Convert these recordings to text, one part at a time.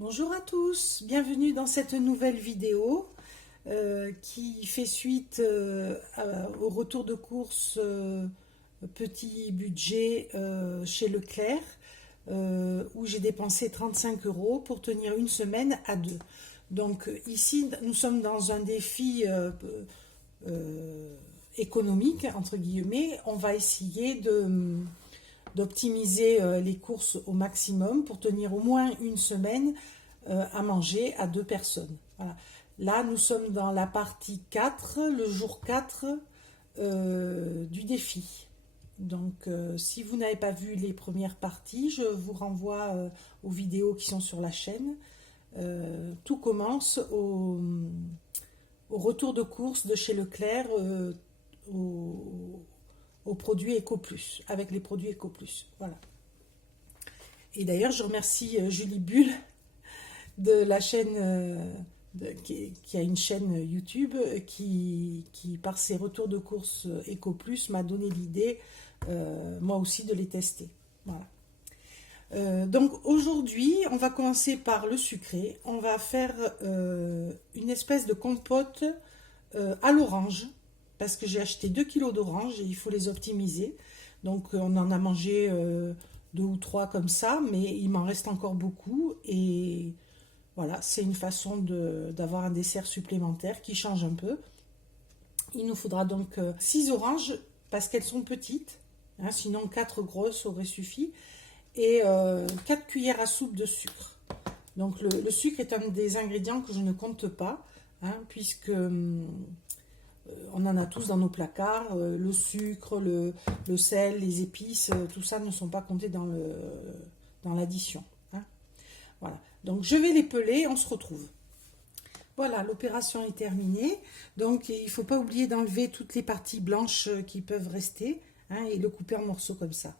Bonjour à tous, bienvenue dans cette nouvelle vidéo qui fait suite au retour de course petit budget chez Leclerc où j'ai dépensé 35 € pour tenir une semaine à deux. Donc ici nous sommes dans un défi économique entre guillemets. On va essayer d'optimiser les courses au maximum pour tenir au moins une semaine à manger à deux personnes. Voilà. Là, nous sommes dans la partie 4, le jour 4 du défi. Donc, si vous n'avez pas vu les premières parties, je vous renvoie aux vidéos qui sont sur la chaîne. Tout commence au retour de course de chez Leclerc aux produits EcoPlus, avec les produits EcoPlus. Voilà. Et d'ailleurs, je remercie Julie Bull de la chaîne, qui a une chaîne YouTube, qui par ses retours de course EcoPlus m'a donné l'idée, moi aussi, de les tester. Voilà. Donc aujourd'hui, on va commencer par le sucré. On va faire une espèce de compote à l'orange, parce que j'ai acheté 2 kilos d'oranges et il faut les optimiser. Donc on en a mangé 2 ou 3 comme ça, mais il m'en reste encore beaucoup. Et voilà, c'est une façon d'avoir un dessert supplémentaire qui change un peu. Il nous faudra donc 6 oranges, parce qu'elles sont petites, hein, sinon 4 grosses aurait suffi, et 4 cuillères à soupe de sucre. Donc le sucre est un des ingrédients que je ne compte pas, hein, puisque on en a tous dans nos placards. Le sucre, le sel, les épices, tout ça ne sont pas comptés dans l'addition. Hein. Voilà. Donc je vais les peler, on se retrouve. Voilà, l'opération est terminée. Donc il ne faut pas oublier d'enlever toutes les parties blanches qui peuvent rester, hein, et le couper en morceaux comme ça.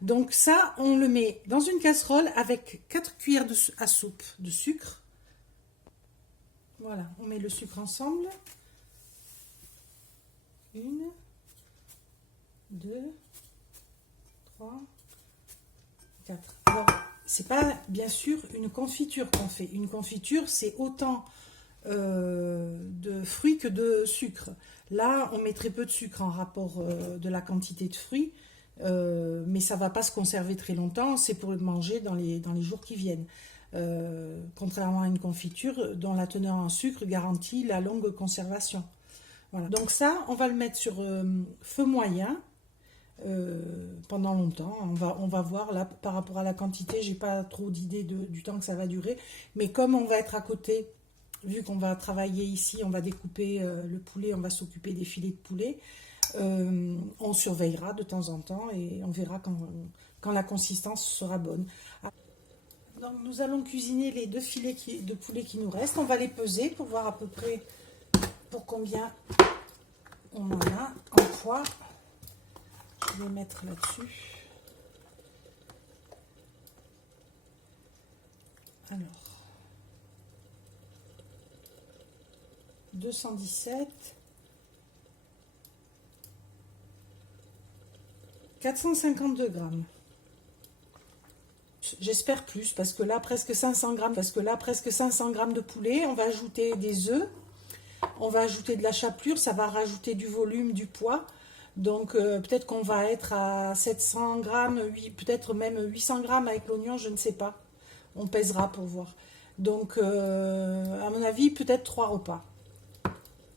Donc ça, on le met dans une casserole avec 4 cuillères à soupe de sucre. Voilà, on met le sucre ensemble. 1, 2, 3, 4. Alors, c'est pas bien sûr une confiture qu'on fait. Une confiture, c'est autant de fruits que de sucre. Là, on met très peu de sucre en rapport de la quantité de fruits, mais ça va pas se conserver très longtemps. C'est pour le manger dans les jours qui viennent. Contrairement à une confiture dont la teneur en sucre garantit la longue conservation. Voilà. Donc ça, on va le mettre sur feu moyen pendant longtemps. On va voir là par rapport à la quantité, j'ai pas trop d'idée du temps que ça va durer. Mais comme on va être à côté, vu qu'on va travailler ici, on va découper le poulet, on va s'occuper des filets de poulet. On surveillera de temps en temps et on verra quand la consistance sera bonne. Donc nous allons cuisiner les 2 filets de poulet qui nous restent. On va les peser pour voir à peu près pour combien on en a en poids. Je vais mettre là-dessus. Alors, 217, 452 grammes. J'espère plus, parce que là presque 500 grammes, de poulet. On va ajouter des œufs. On va ajouter de la chapelure, ça va rajouter du volume, du poids. Donc peut-être qu'on va être à 700 grammes, peut-être même 800 grammes avec l'oignon, je ne sais pas. On pèsera pour voir. Donc à mon avis, peut-être 3 repas,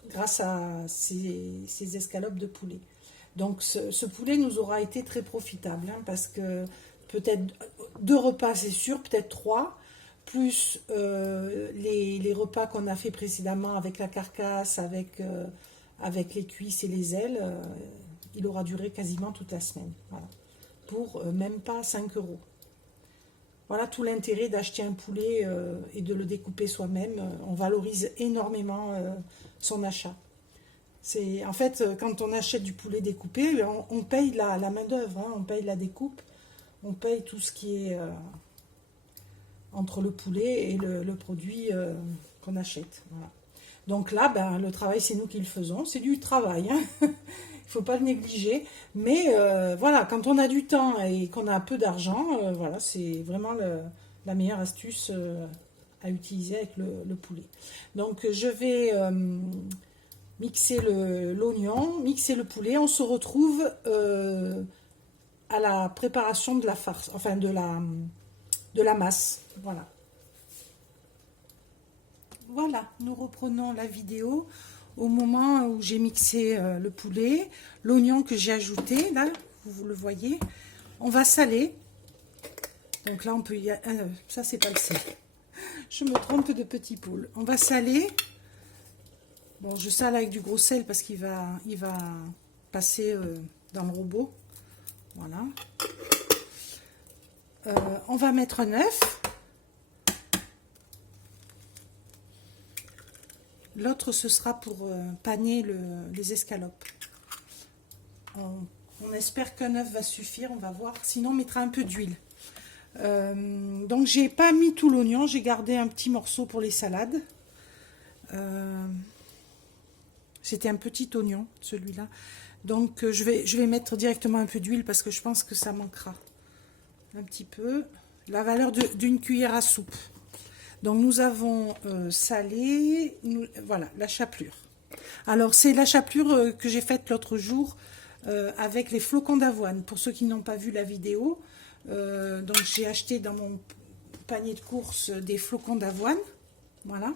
grâce à ces escalopes de poulet. Donc ce poulet nous aura été très profitable, hein, parce que peut-être 2 repas, c'est sûr, peut-être 3. Plus les repas qu'on a fait précédemment avec la carcasse, avec les cuisses et les ailes, il aura duré quasiment toute la semaine. Voilà. Pour même pas 5 €. Voilà tout l'intérêt d'acheter un poulet et de le découper soi-même. On valorise énormément son achat. En fait, quand on achète du poulet découpé, on paye la main-d'œuvre, hein, on paye la découpe, on paye tout ce qui est entre le poulet et le produit qu'on achète. Voilà. Donc là, ben, le travail, c'est nous qui le faisons. C'est du travail, hein. Il ne faut pas le négliger. Mais voilà, quand on a du temps et qu'on a peu d'argent, voilà, c'est vraiment la meilleure astuce à utiliser avec le poulet. Donc je vais mixer l'oignon, mixer le poulet. On se retrouve à la préparation de la farce, enfin de la masse. Voilà. Voilà, nous reprenons la vidéo au moment où j'ai mixé le poulet, l'oignon que j'ai ajouté, là, vous le voyez. On va saler. Donc là, on peut y... ça, c'est pas le sel. Je me trompe de petit poule. On va saler. Bon, je sale avec du gros sel parce qu'il va passer dans le robot. Voilà. On va mettre un œuf. L'autre, ce sera pour paner les escalopes. On espère qu'un œuf va suffire, on va voir. Sinon, on mettra un peu d'huile. Donc, j'ai pas mis tout l'oignon. J'ai gardé un petit morceau pour les salades. C'était un petit oignon, celui-là. Donc, je vais mettre directement un peu d'huile parce que je pense que ça manquera. Un petit peu. La valeur d'une cuillère à soupe. Donc, nous avons salé, voilà, la chapelure. Alors, c'est la chapelure que j'ai faite l'autre jour avec les flocons d'avoine. Pour ceux qui n'ont pas vu la vidéo, donc j'ai acheté dans mon panier de courses des flocons d'avoine. Voilà.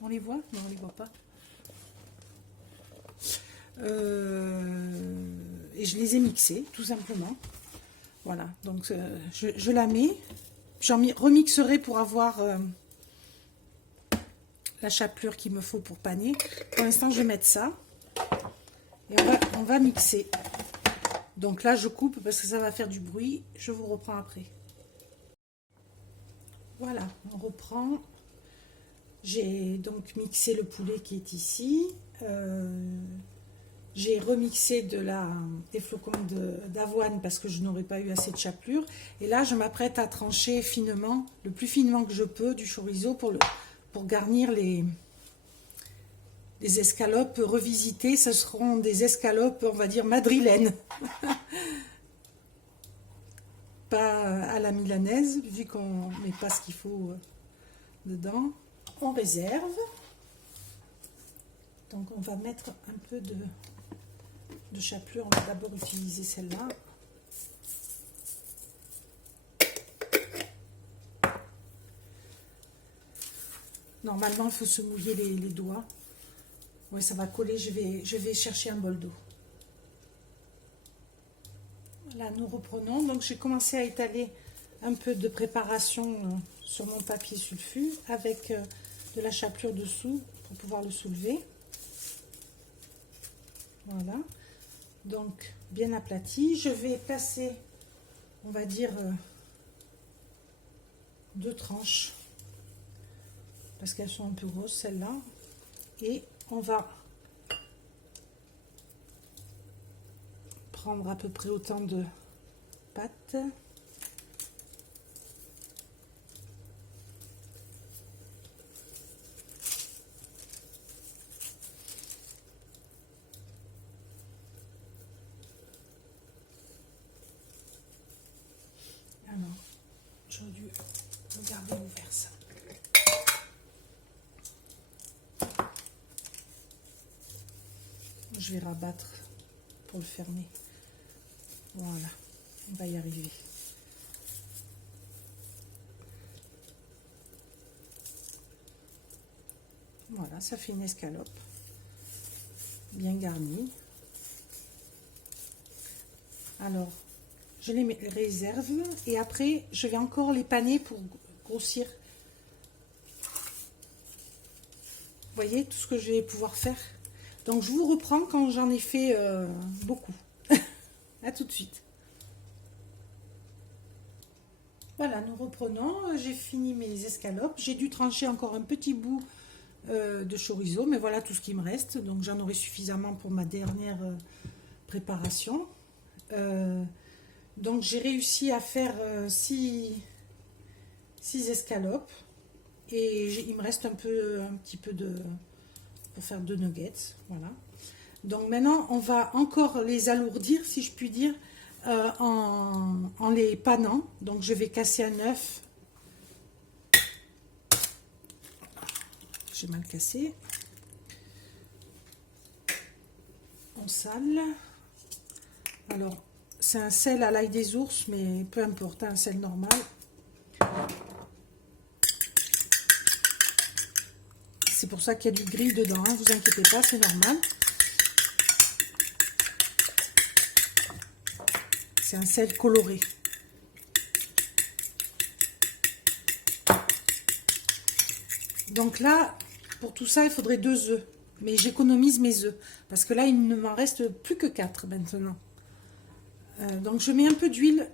On les voit? Non, on les voit pas. Et je les ai mixés, tout simplement. Voilà, donc je la mets. J'en remixerai pour avoir la chapelure qu'il me faut pour paner. Pour l'instant, je vais mettre ça. Et on va mixer. Donc là, je coupe parce que ça va faire du bruit. Je vous reprends après. Voilà, on reprend. J'ai donc mixé le poulet qui est ici. J'ai remixé des flocons d'avoine parce que je n'aurais pas eu assez de chapelure. Et là, je m'apprête à trancher finement, le plus finement que je peux, du chorizo pour garnir les escalopes revisitées. Ce seront des escalopes, on va dire, madrilènes. Pas à la milanaise, vu qu'on ne met pas ce qu'il faut dedans. On réserve. Donc, on va mettre un peu de chapelure. On va d'abord utiliser celle-là. Normalement, il faut se mouiller les doigts. Oui, ça va coller. Je vais chercher un bol d'eau. Voilà, nous reprenons. Donc, j'ai commencé à étaler un peu de préparation sur mon papier sulfu avec de la chapelure dessous pour pouvoir le soulever. Voilà. Donc, bien aplati. Je vais placer, on va dire, 2 tranches. Parce qu'elles sont un peu grosses, celles-là. Et on va prendre à peu près autant de pâte. Alors, j'aurais dû regarder ouvert ça. Je vais rabattre pour le fermer. Voilà, on va y arriver. Voilà, ça fait une escalope bien garnie. Alors, je les réserve et après, je vais encore les paner pour grossir. Vous voyez tout ce que je vais pouvoir faire. Donc, je vous reprends quand j'en ai fait beaucoup. À tout de suite. Voilà, nous reprenons. J'ai fini mes escalopes. J'ai dû trancher encore un petit bout de chorizo, mais voilà tout ce qui me reste. Donc, j'en aurai suffisamment pour ma dernière préparation. Donc, j'ai réussi à faire 6 escalopes. Et il me reste un petit peu pour faire 2 nuggets, voilà. Donc maintenant, on va encore les alourdir, si je puis dire, en les panant. Donc je vais casser un œuf j'ai mal cassé. On sale. Alors, c'est un sel à l'ail des ours, mais peu importe, un sel normal. C'est pour ça qu'il y a du gris dedans, hein, vous inquiétez pas, c'est normal. C'est un sel coloré. Donc là, pour tout ça, il faudrait 2 œufs. Mais j'économise mes œufs. Parce que là, il ne m'en reste plus que 4 maintenant. Donc je mets un peu d'huile.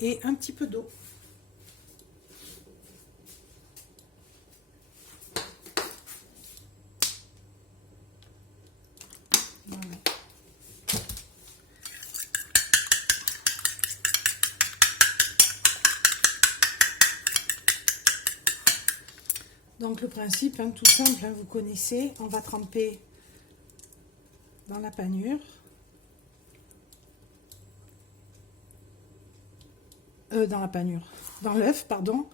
Et un petit peu d'eau. Voilà. Donc le principe, hein, tout simple, hein, vous connaissez. On va tremper dans la panure. Dans la panure. Dans l'œuf, pardon.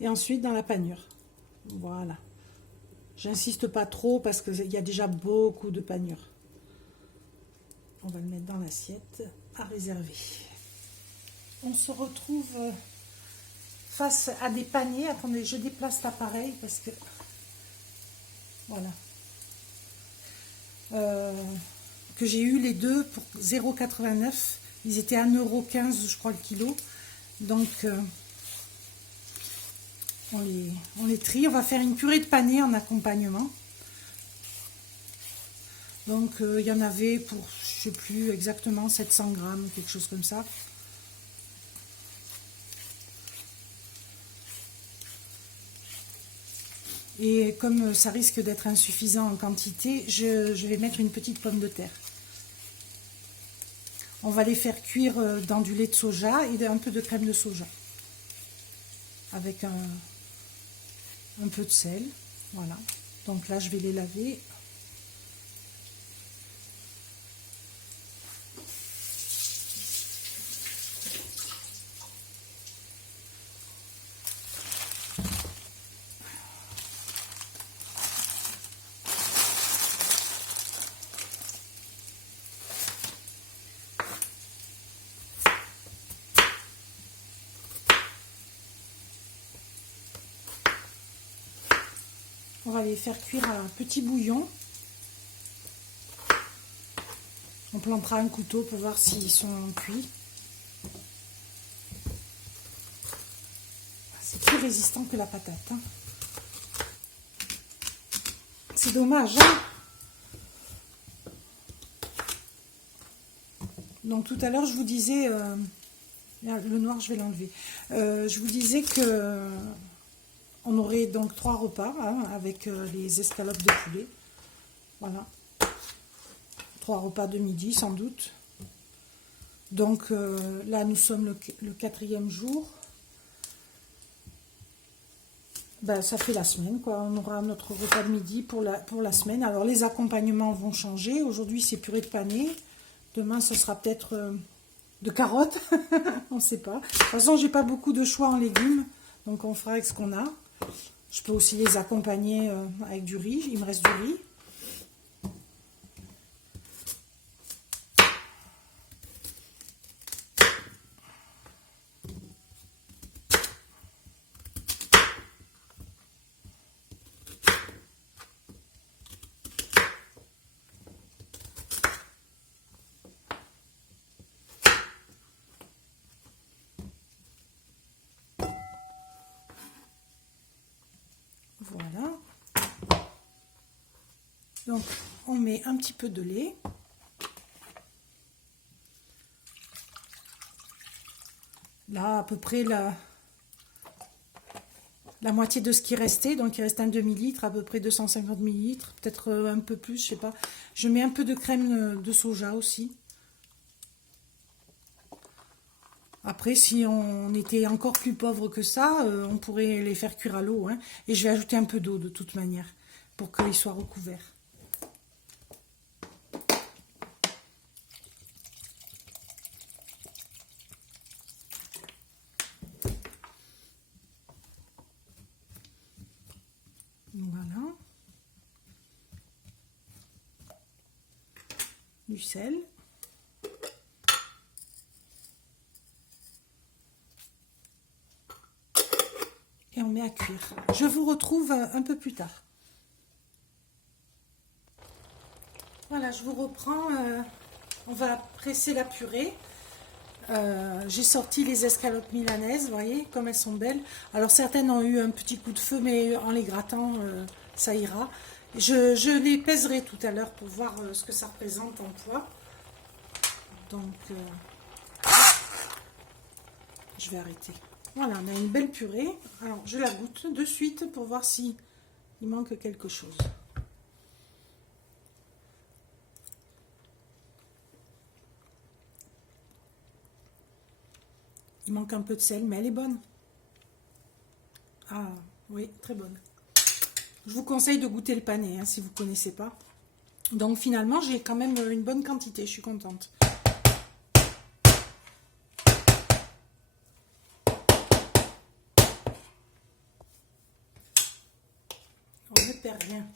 Et ensuite dans la panure. Voilà. J'insiste pas trop parce qu'il y a déjà beaucoup de panure. On va le mettre dans l'assiette à réserver. On se retrouve face à des paniers. Attendez, je déplace l'appareil parce que... Voilà. Que j'ai eu les deux pour 0,89 €. Ils étaient à 1,15 € je crois le kilo. Donc on les trie. On va faire une purée de panais en accompagnement. Donc il y en avait pour, je sais plus exactement, 700 grammes, quelque chose comme ça. Et comme ça risque d'être insuffisant en quantité, je vais mettre une petite pomme de terre. On va les faire cuire dans du lait de soja et un peu de crème de soja. Avec un peu de sel. Voilà. Donc là, je vais les laver. On va les faire cuire à un petit bouillon. On plantera un couteau pour voir s'ils sont cuits. C'est plus résistant que la patate. Hein. C'est dommage. Hein. Donc tout à l'heure, je vous disais... le noir, je vais l'enlever. Je vous disais que... On aurait donc 3 repas hein, avec les escalopes de poulet. Voilà. 3 repas de midi sans doute. Donc là nous sommes le 4e jour. Ben, ça fait la semaine quoi. On aura notre repas de midi pour la semaine. Alors les accompagnements vont changer. Aujourd'hui c'est purée de panais. Demain ce sera peut-être de carottes. On ne sait pas. De toute façon j'ai pas beaucoup de choix en légumes. Donc on fera avec ce qu'on a. Je peux aussi les accompagner avec du riz. Il me reste du riz. Voilà. Donc, on met un petit peu de lait. Là, à peu près la moitié de ce qui restait. Donc, il reste un demi-litre, à peu près 250 ml. Peut-être un peu plus, je sais pas. Je mets un peu de crème de soja aussi. Après, si on était encore plus pauvre que ça, on pourrait les faire cuire à l'eau. Hein. Et je vais ajouter un peu d'eau de toute manière, pour qu'ils soient recouverts. Voilà. Du sel. Et on met à cuire. Je vous retrouve un peu plus tard. Voilà, je vous reprends. On va presser la purée. J'ai sorti les escalopes milanaises, vous voyez, comme elles sont belles. Alors certaines ont eu un petit coup de feu, mais en les grattant, ça ira. Je les pèserai tout à l'heure pour voir ce que ça représente en poids. Donc, je vais arrêter. Voilà, on a une belle purée. Alors, je la goûte de suite pour voir si il manque quelque chose. Il manque un peu de sel, mais elle est bonne. Ah, oui, très bonne. Je vous conseille de goûter le pané, hein, si vous ne connaissez pas. Donc, finalement, j'ai quand même une bonne quantité. Je suis contente. On ne perd rien.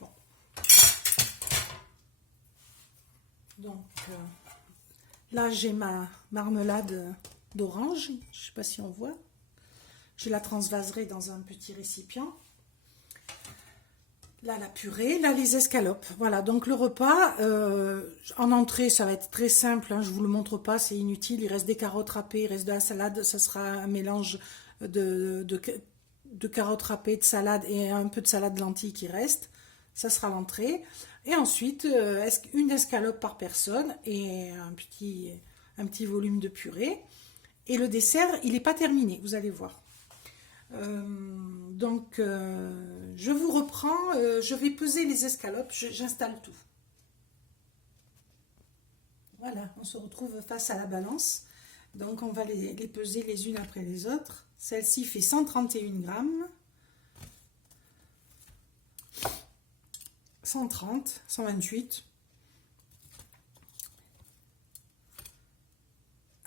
Bon. Donc, là, j'ai ma marmelade d'orange. Je ne sais pas si on voit. Je la transvaserai dans un petit récipient. Là, la purée. Là, les escalopes. Voilà, donc le repas, en entrée, ça va être très simple. Hein, je ne vous le montre pas, c'est inutile. Il reste des carottes râpées, il reste de la salade. Ça sera un mélange de carottes râpées, de salade et un peu de salade de lentilles qui reste. Ça sera l'entrée. Et ensuite, une escalope par personne et un petit volume de purée. Et le dessert, il n'est pas terminé, vous allez voir. Donc, je vous reprends. Je vais peser les escalopes. J'installe tout. Voilà, on se retrouve face à la balance. Donc, on va les peser les unes après les autres. Celle-ci fait 131 grammes. 130, 128.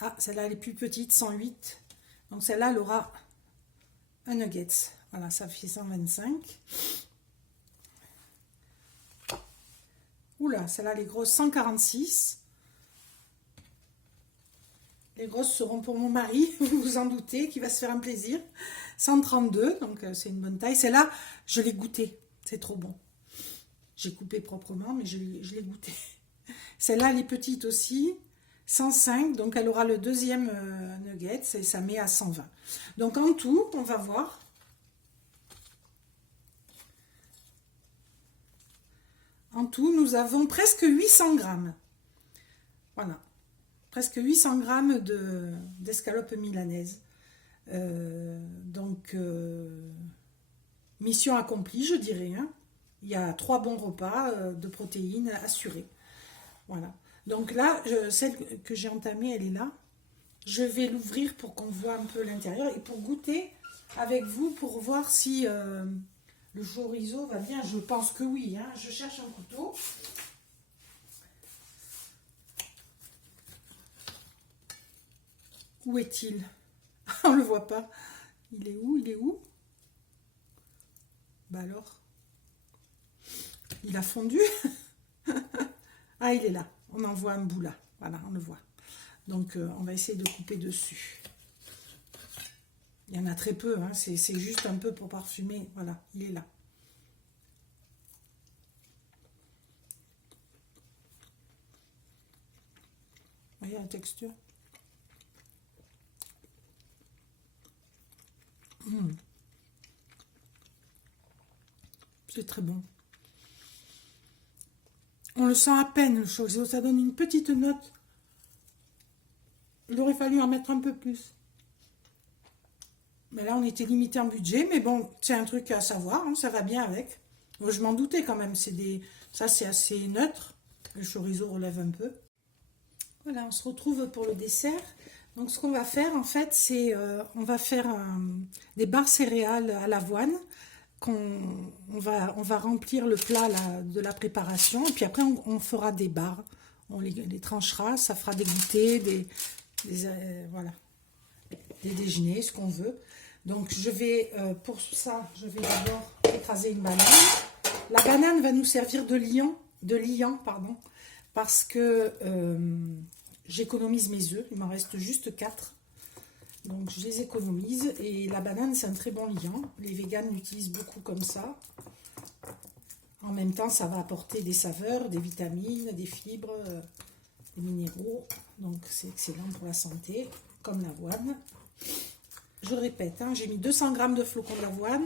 Ah, celle-là, elle est plus petite, 108. Donc, celle-là, elle aura un nuggets. Voilà, ça fait 125. Oula, celle-là, les grosses, 146. Les grosses seront pour mon mari, vous vous en doutez, qui va se faire un plaisir. 132, donc c'est une bonne taille. Celle-là, je l'ai goûtée. C'est trop bon. J'ai coupé proprement, mais je l'ai goûtée. Celle-là, elle est petite aussi. 105, donc elle aura le deuxième nugget, et ça met à 120. Donc en tout, on va voir. En tout, nous avons presque 800 grammes. Voilà. Presque 800 grammes d'escalope milanaise. Donc, mission accomplie, je dirais. Hein. Il y a 3 bons repas de protéines assurés. Voilà. Donc là, celle que j'ai entamée, elle est là. Je vais l'ouvrir pour qu'on voit un peu l'intérieur et pour goûter avec vous, pour voir si le chorizo va bien. Je pense que oui. Hein. Je cherche un couteau. Où est-il? On ne le voit pas. Il est où? Il est où? Bah alors. Il a fondu. Ah, il est là. On en voit un bout là. Voilà, on le voit. Donc, on va essayer de couper dessus. Il y en a très peu. Hein. C'est juste un peu pour parfumer. Voilà, il est là. Vous voyez la texture? C'est très bon. On le sent à peine, le chorizo. Ça donne une petite note. Il aurait fallu en mettre un peu plus. Mais là, on était limité en budget. Mais bon, c'est un truc à savoir. Hein, ça va bien avec. Moi, je m'en doutais quand même. Ça, c'est assez neutre. Le chorizo relève un peu. Voilà, on se retrouve pour le dessert. Donc, ce qu'on va faire, en fait, c'est on va faire des barres céréales à l'avoine. On va remplir le plat là, de la préparation. Et puis après, on fera des barres. On les tranchera. Ça fera des goûters, voilà. des déjeuners, ce qu'on veut. Donc je vais, pour ça, je vais d'abord écraser une banane. La banane va nous servir de liant, pardon, parce que j'économise mes œufs. Il m'en reste juste 4. Donc je les économise. Et la banane, c'est un très bon liant. Les véganes l'utilisent beaucoup comme ça. En même temps, ça va apporter des saveurs, des vitamines, des fibres, des minéraux. Donc c'est excellent pour la santé, comme l'avoine. Je répète, hein, j'ai mis 200 g de flocons d'avoine,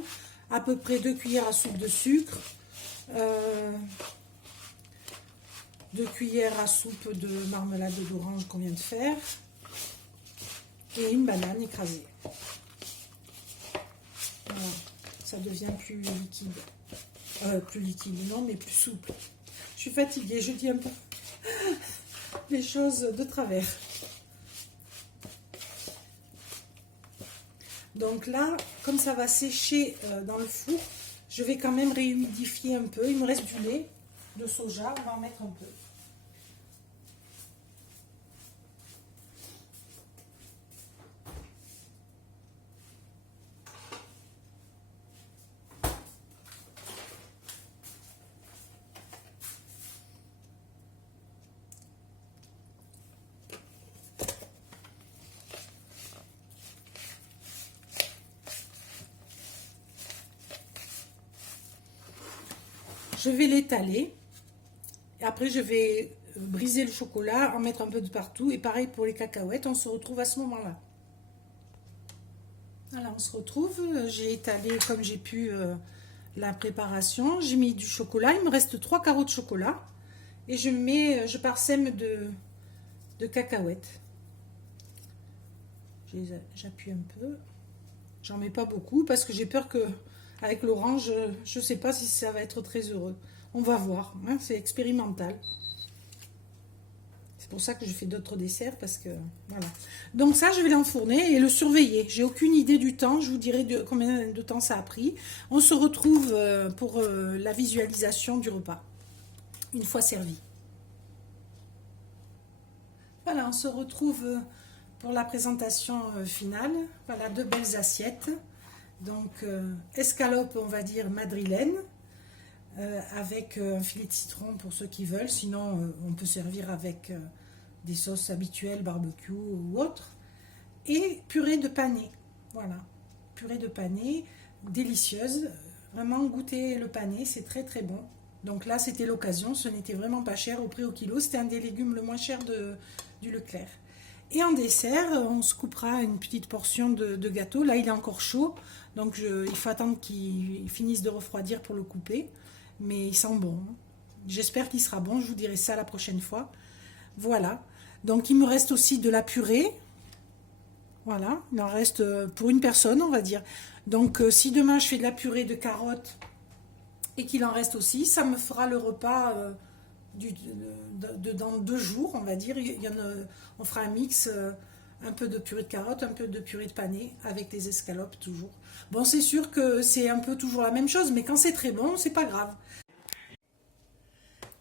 à peu près 2 cuillères à soupe de sucre, 2 cuillères à soupe de marmelade d'orange qu'on vient de faire, et une banane écrasée. Voilà, ça devient plus liquide. Plus liquide, non, mais plus souple. Je suis fatiguée, je dis un peu les choses de travers. Donc là, comme ça va sécher dans le four, je vais quand même réhumidifier un peu. Il me reste du lait de soja, on va en mettre un peu. Je vais l'étaler. Et après, je vais briser le chocolat, en mettre un peu de partout. Et pareil pour les cacahuètes, on se retrouve à ce moment-là. Voilà, on se retrouve. J'ai étalé comme j'ai pu la préparation. J'ai mis du chocolat. Il me reste 3 carreaux de chocolat. Et je parsème de cacahuètes. J'appuie un peu. J'en mets pas beaucoup parce que j'ai peur que avec l'orange, je ne sais pas si ça va être très heureux. On va voir, hein, c'est expérimental. C'est pour ça que je fais d'autres desserts parce que voilà. Donc ça, je vais l'enfourner et le surveiller. J'ai aucune idée du temps. Je vous dirai combien de temps ça a pris. On se retrouve pour la visualisation du repas une fois servi. Voilà, on se retrouve pour la présentation finale. Voilà, 2 belles assiettes. Donc, escalope, on va dire madrilène, avec un filet de citron pour ceux qui veulent. Sinon, on peut servir avec des sauces habituelles, barbecue ou autre. Et purée de panais. Voilà, purée de panais, délicieuse. Vraiment, goûter le panais, c'est très très bon. Donc là, c'était l'occasion. Ce n'était vraiment pas cher au prix au kilo. C'était un des légumes le moins cher du Leclerc. Et en dessert, on se coupera une petite portion de gâteau. Là, il est encore chaud, donc il faut attendre qu'il finisse de refroidir pour le couper. Mais il sent bon. J'espère qu'il sera bon, je vous dirai ça la prochaine fois. Voilà. Donc, il me reste aussi de la purée. Voilà, il en reste pour une personne, on va dire. Donc, si demain, je fais de la purée de carottes et qu'il en reste aussi, ça me fera le repas dans 2 jours, on va dire. On fera un mix, un peu de purée de carottes, un peu de purée de panais, avec les escalopes toujours. Bon, c'est sûr que c'est un peu toujours la même chose, mais quand c'est très bon, c'est pas grave.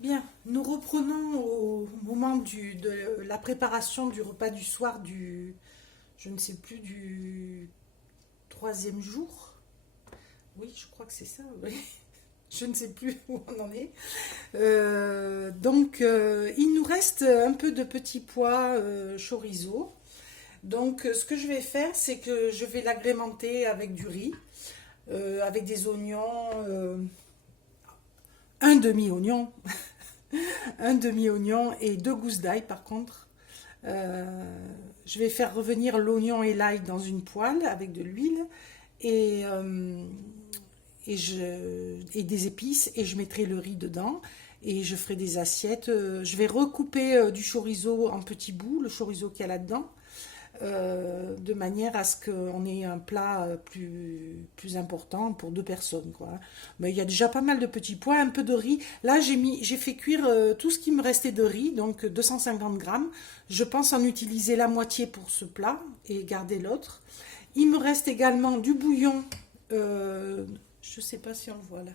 Bien, nous reprenons au moment de la préparation du repas du soir je ne sais plus, du 3e jour. Oui, je crois que c'est ça, oui. Je ne sais plus où on en est. Donc, il nous reste un peu de petits pois chorizo. Donc, ce que je vais faire, c'est que je vais l'agrémenter avec du riz, avec des oignons, un demi-oignon, un demi-oignon et 2 gousses d'ail par contre. Je vais faire revenir l'oignon et l'ail dans une poêle avec de l'huile et des épices et je mettrai le riz dedans et je ferai des assiettes. Je vais recouper du chorizo en petits bouts, le chorizo qu'il y a là-dedans, de manière à ce qu'on ait un plat plus important pour 2 personnes, quoi. Mais il y a déjà pas mal de petits pois, un peu de riz. Là, j'ai fait cuire tout ce qui me restait de riz, donc 250 grammes. Je pense en utiliser la moitié pour ce plat et garder l'autre. Il me reste également du bouillon. Je ne sais pas si on voit là.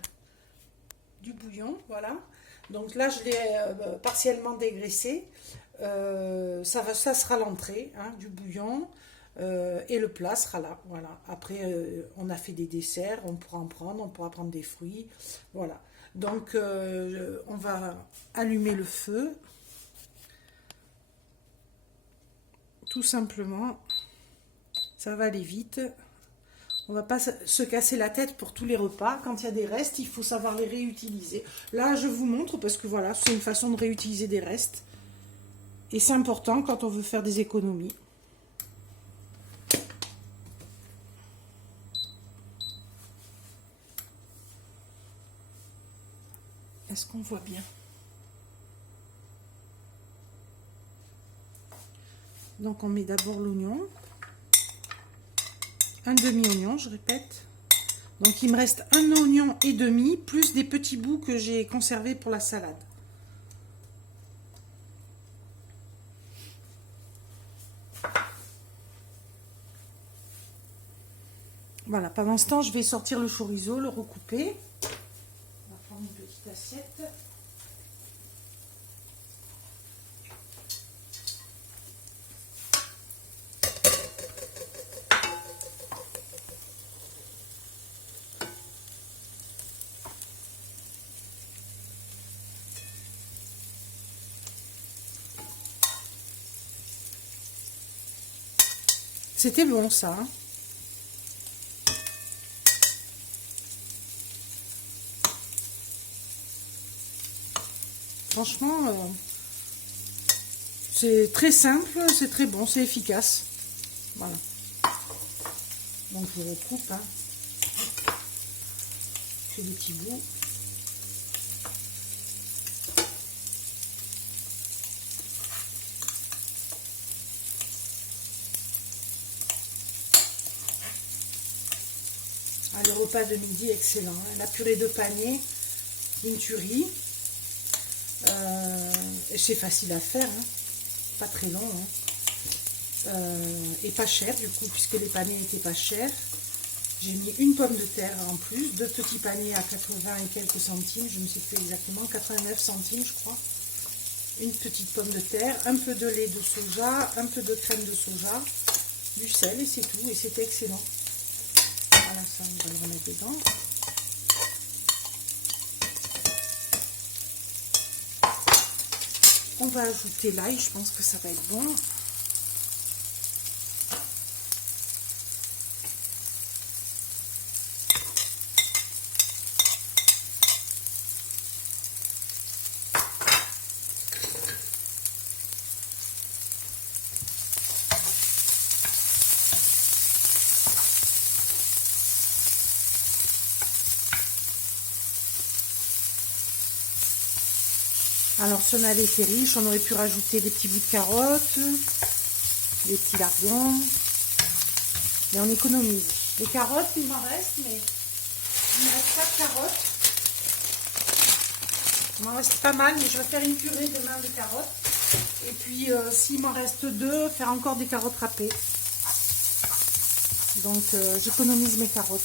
Du bouillon, voilà. Donc là, je l'ai partiellement dégraissé. Ça sera l'entrée, hein, du bouillon. et le plat sera là. Voilà. Après, on a fait des desserts, on pourra en prendre, on pourra prendre des fruits. Voilà. Donc, on va allumer le feu. Tout simplement. Ça va aller vite. On va pas se casser la tête pour tous les repas. Quand il y a des restes, il faut savoir les réutiliser. Là, je vous montre parce que voilà, c'est une façon de réutiliser des restes. Et c'est important quand on veut faire des économies. Est-ce qu'on voit bien? Donc on met d'abord l'oignon. Un demi-oignon, je répète. Donc il me reste un oignon et demi, plus des petits bouts que j'ai conservés pour la salade. Voilà, pendant ce temps, je vais sortir le chorizo, le recouper. On va prendre une petite assiette. C'était bon ça, hein. Franchement, c'est très simple, c'est très bon, c'est efficace. Voilà. Donc je recoupe, hein. Je fais des petits bouts. Ah, le repas de midi, excellent, hein. La purée de panier, une tuerie. C'est facile à faire, hein. Pas très long, hein. Et pas cher du coup, puisque les paniers n'étaient pas chers. J'ai mis une pomme de terre en plus, deux petits paniers à 80 et quelques centimes, je ne sais plus exactement, 89 centimes je crois. Une petite pomme de terre, un peu de lait de soja, un peu de crème de soja, du sel et c'est tout, et c'était excellent. Voilà, ça on va le remettre dedans. On va ajouter l'ail, je pense que ça va être bon. Alors si on avait été riche, on aurait pu rajouter des petits bouts de carottes, des petits lardons, mais on économise. Les carottes, il m'en reste, mais il me reste pas de carottes. Il m'en reste pas mal, mais je vais faire une purée demain de carottes. Et puis s'il m'en reste deux, faire encore des carottes râpées. Donc j'économise mes carottes.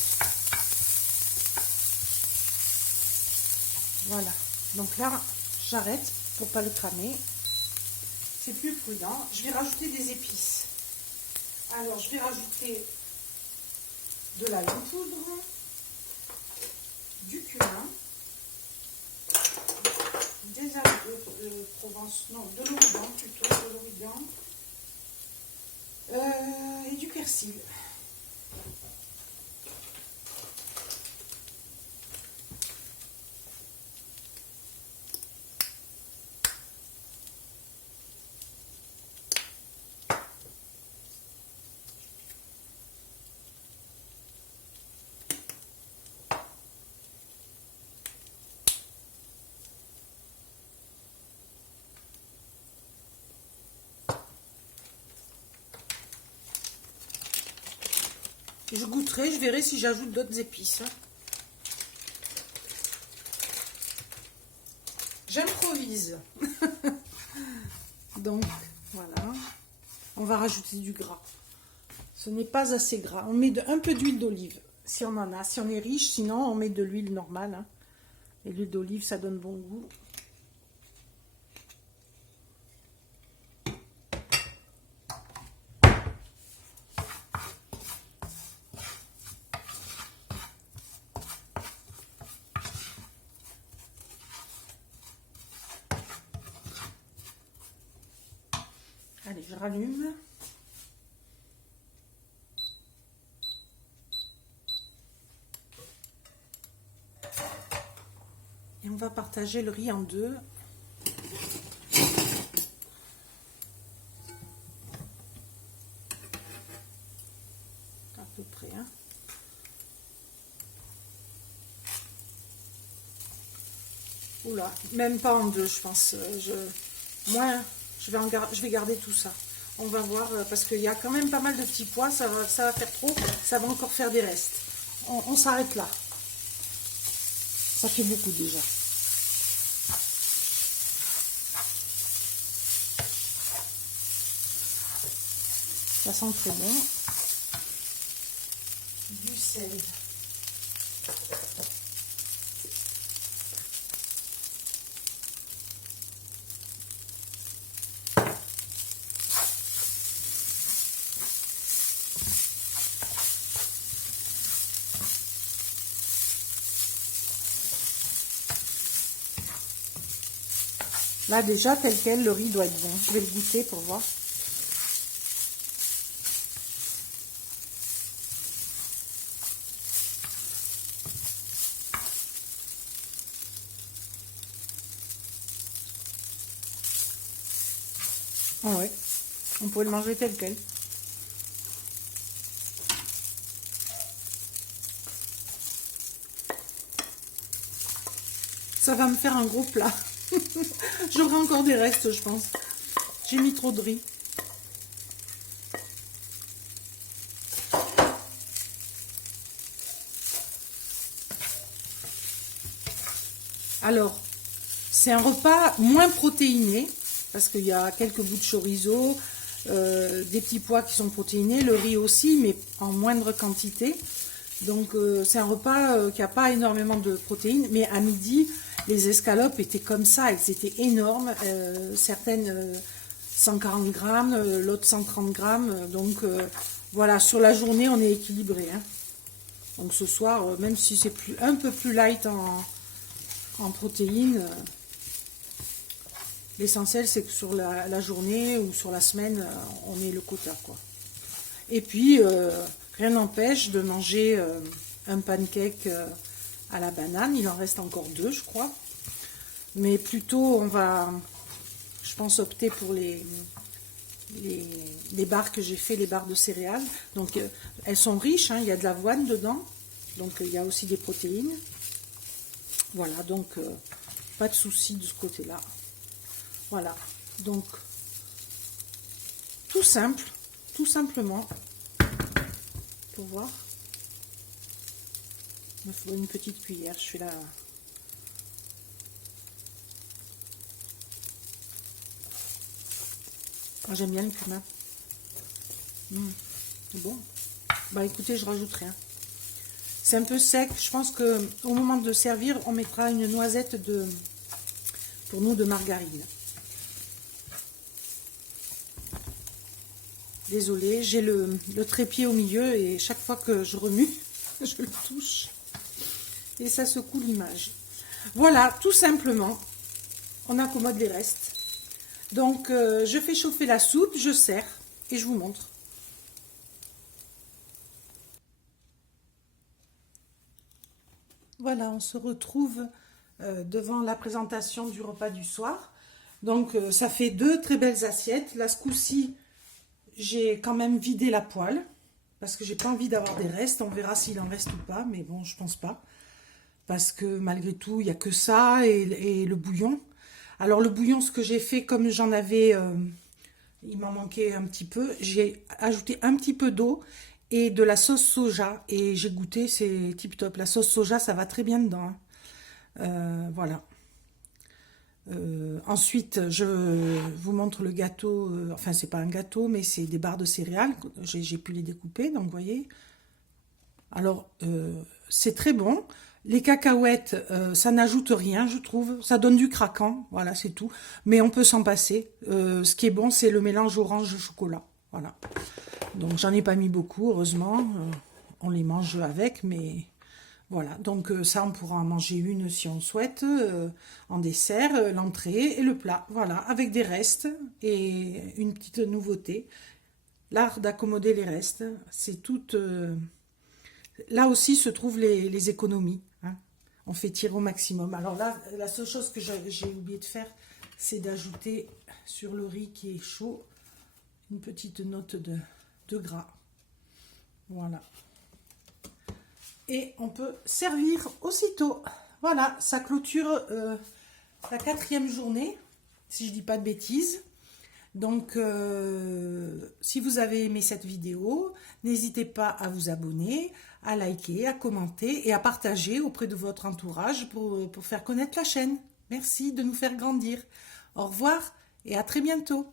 Voilà. Donc là, j'arrête pour pas le cramer. C'est plus prudent. Je vais rajouter des épices. Alors, je vais rajouter de l'ail en poudre, du cumin, des herbes de Provence, non, de l'origan plutôt, de l'origan, et du persil. Je goûterai, je verrai si j'ajoute d'autres épices. J'improvise. Donc, voilà. On va rajouter du gras. Ce n'est pas assez gras. On met un peu d'huile d'olive, si on en a. Si on est riche, sinon on met de l'huile normale, hein. Et l'huile d'olive, ça donne bon goût. Allez, je rallume. Et on va partager le riz en deux. À peu près, hein. Oula, même pas en deux, je pense. Moi, je vais garder tout ça. On va voir, parce qu'il y a quand même pas mal de petits pois. Ça va faire trop. Ça va encore faire des restes. On s'arrête là. Ça fait beaucoup déjà. Ça sent très bon. Du sel. Là déjà, tel quel, le riz doit être bon. Je vais le goûter pour voir. Ah ouais, on pourrait le manger tel quel. Ça va me faire un gros plat. J'aurai encore des restes, je pense. J'ai mis trop de riz. Alors, c'est un repas moins protéiné, parce qu'il y a quelques bouts de chorizo, des petits pois qui sont protéinés, le riz aussi, mais en moindre quantité. Donc, c'est un repas qui n'a pas énormément de protéines, mais à midi, les escalopes étaient comme ça, elles étaient énormes, certaines 140 grammes, l'autre 130 grammes, donc voilà, sur la journée on est équilibré. Hein. Donc ce soir, même si c'est un peu plus light en protéines, l'essentiel c'est que sur la journée ou sur la semaine, on ait le quota, quoi. Et puis, rien n'empêche de manger un pancake à la banane. Il en reste encore deux, je crois. Mais plutôt, on va, je pense, opter pour les barres que j'ai fait, les barres de céréales. Donc, elles sont riches, hein, il y a de l'avoine dedans. Donc, il y a aussi des protéines. Voilà, donc, pas de souci de ce côté-là. Voilà, donc, tout simple, tout simplement, pour voir. Il me faut une petite cuillère, je suis là. Oh, j'aime bien le cumin. C'est bon. Bah écoutez, je rajoute rien. C'est un peu sec. Je pense que au moment de servir, on mettra une noisette pour nous de margarine. Désolée, j'ai le trépied au milieu et chaque fois que je remue, je le touche. Et ça secoue l'image. Voilà, tout simplement, on accommode les restes. Donc, je fais chauffer la soupe, je sers et je vous montre. Voilà, on se retrouve devant la présentation du repas du soir. Donc, ça fait deux très belles assiettes. Là, ce coup-ci, j'ai quand même vidé la poêle parce que j'ai pas envie d'avoir des restes. On verra s'il en reste ou pas, mais bon, je pense pas. Parce que malgré tout, il n'y a que ça et le bouillon. Alors le bouillon, ce que j'ai fait, comme j'en avais, il m'en manquait un petit peu, j'ai ajouté un petit peu d'eau et de la sauce soja. Et j'ai goûté, c'est tip top. La sauce soja, ça va très bien dedans. Hein. Voilà. Ensuite, je vous montre le gâteau. Enfin, c'est pas un gâteau, mais c'est des barres de céréales. J'ai pu les découper, donc vous voyez. Alors, c'est très bon. Les cacahuètes, ça n'ajoute rien, je trouve. Ça donne du craquant, voilà, c'est tout. Mais on peut s'en passer. Ce qui est bon, c'est le mélange orange-chocolat. Voilà. Donc, j'en ai pas mis beaucoup, heureusement. On les mange avec, mais Voilà, donc ça, on pourra en manger une si on souhaite, en dessert, l'entrée et le plat. Voilà, avec des restes et une petite nouveauté. L'art d'accommoder les restes, c'est tout... là aussi se trouvent les économies, hein. On fait tirer au maximum. Alors là, la seule chose que j'ai oublié de faire, c'est d'ajouter sur le riz qui est chaud une petite note de gras. Voilà. Et on peut servir aussitôt. Voilà, ça clôture la 4e journée, si je dis pas de bêtises. Donc, si vous avez aimé cette vidéo, n'hésitez pas à vous abonner, à liker, à commenter et à partager auprès de votre entourage pour faire connaître la chaîne. Merci de nous faire grandir. Au revoir et à très bientôt.